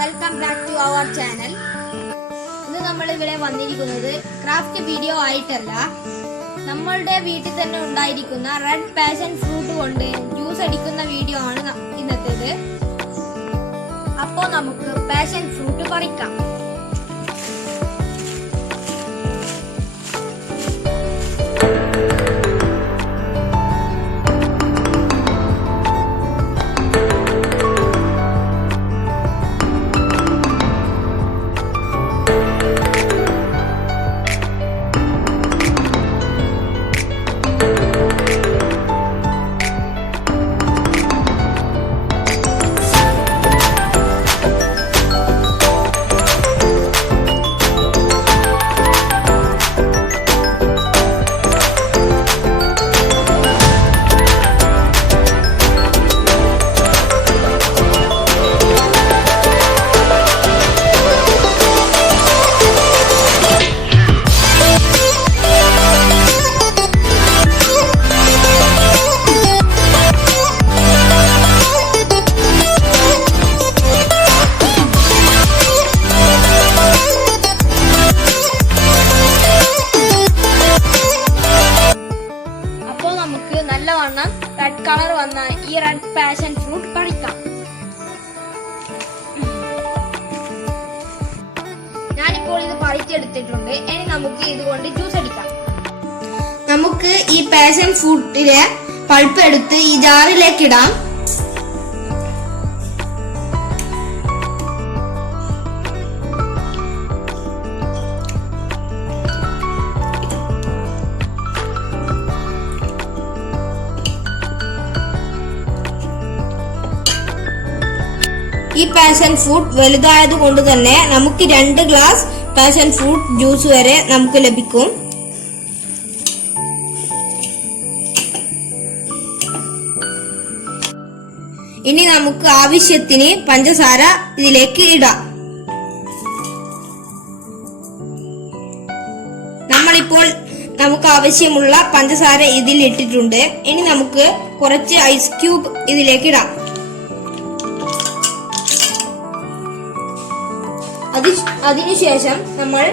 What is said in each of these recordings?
Welcome back to our channel. ഇന്ന് നമ്മൾ ഇവിടെ വന്നിരിക്കുന്നത് ക്രാഫ്റ്റ് വീഡിയോ ആയിട്ടല്ല, നമ്മളുടെ വീട്ടിൽ തന്നെ ഉണ്ടായിരിക്കുന്ന റെഡ് പാഷൻ ഫ്രൂട്ട് കൊണ്ട് ജ്യൂസ് അടിക്കുന്ന വീഡിയോ ആണ് ഇന്നത്തേത്. അപ്പോൾ നമുക്ക് പാഷൻ ഫ്രൂട്ട് പറിക്കാം. നല്ലവണ്ണം റെഡ് കളർ വന്ന ഈ റെഡ് പാഷൻ ഫ്രൂട്ട് പറിക്കാം. ഞാനിപ്പോൾ ഇത് പറിച്ചെടുത്തിട്ടുണ്ട്. ഇനി നമുക്ക് ഇതുകൊണ്ട് ജ്യൂസ് അടിക്കാം. നമുക്ക് ഈ പാഷൻ ഫ്രൂട്ടിലെ പൾപ്പ് എടുത്ത് ഈ ജാറിലേക്ക് ഇടാം. ഈ പാഷൻ ഫ്രൂട്ട് വലുതായത് കൊണ്ട് തന്നെ നമുക്ക് 2 ഗ്ലാസ് പാഷൻ ഫ്രൂട്ട് ജ്യൂസ് വരെ നമുക്ക് ലഭിക്കും. ഇനി നമുക്ക് ആവശ്യത്തിന് പഞ്ചസാര ഇതിലേക്ക് ഇടാം. നമ്മളിപ്പോൾ നമുക്ക് ആവശ്യമുള്ള പഞ്ചസാര ഇതിൽ ഇട്ടിട്ടുണ്ട്. ഇനി നമുക്ക് കുറച്ച് ഐസ് ക്യൂബ് ഇതിലേക്ക് ഇടാം. അതിനുശേഷം നമ്മൾ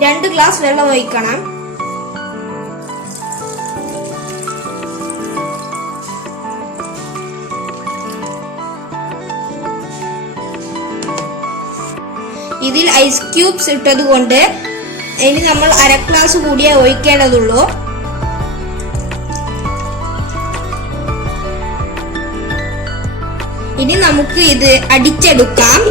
2 ഗ്ലാസ് വെള്ളം ഒഴിക്കണം. ഇതിൽ ഐസ് ക്യൂബ്സ് ഇട്ടതുകൊണ്ട് ഇനി നമ്മൾ 1/2 ഗ്ലാസ് കൂടിയേ ഒഴിക്കേണ്ടതുള്ളൂ. ഇനി നമുക്ക് ഇത് അടിച്ചെടുക്കാം.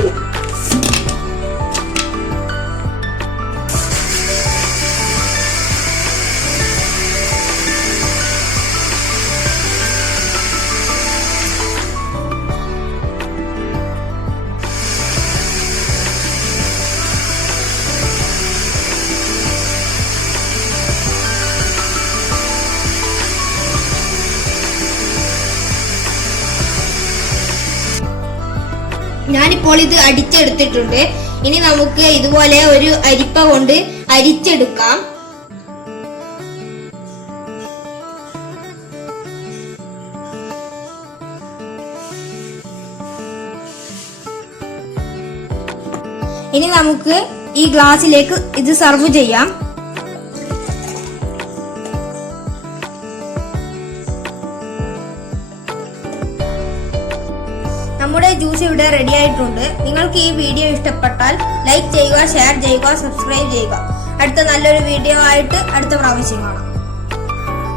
ഞാനിപ്പോൾ ഇത് അടിച്ചെടുത്തിട്ടുണ്ട്. ഇനി നമുക്ക് ഇതുപോലെ ഒരു അരിപ്പ കൊണ്ട് അരിച്ചെടുക്കാം. ഇനി നമുക്ക് ഈ ഗ്ലാസ്സിലേക്ക് ഇത് സർവ് ചെയ്യാം. നമ്മുടെ ജ്യൂസ് ഇവിടെ റെഡി ആയിട്ടുണ്ട്. നിങ്ങൾക്ക് ഈ വീഡിയോ ഇഷ്ടപ്പെട്ടാൽ ലൈക്ക് ചെയ്യുക, ഷെയർ ചെയ്യുക, സബ്സ്ക്രൈബ് ചെയ്യുക. അടുത്ത നല്ലൊരു വീഡിയോ ആയിട്ട് അടുത്ത പ്രാവശ്യം കാണാം.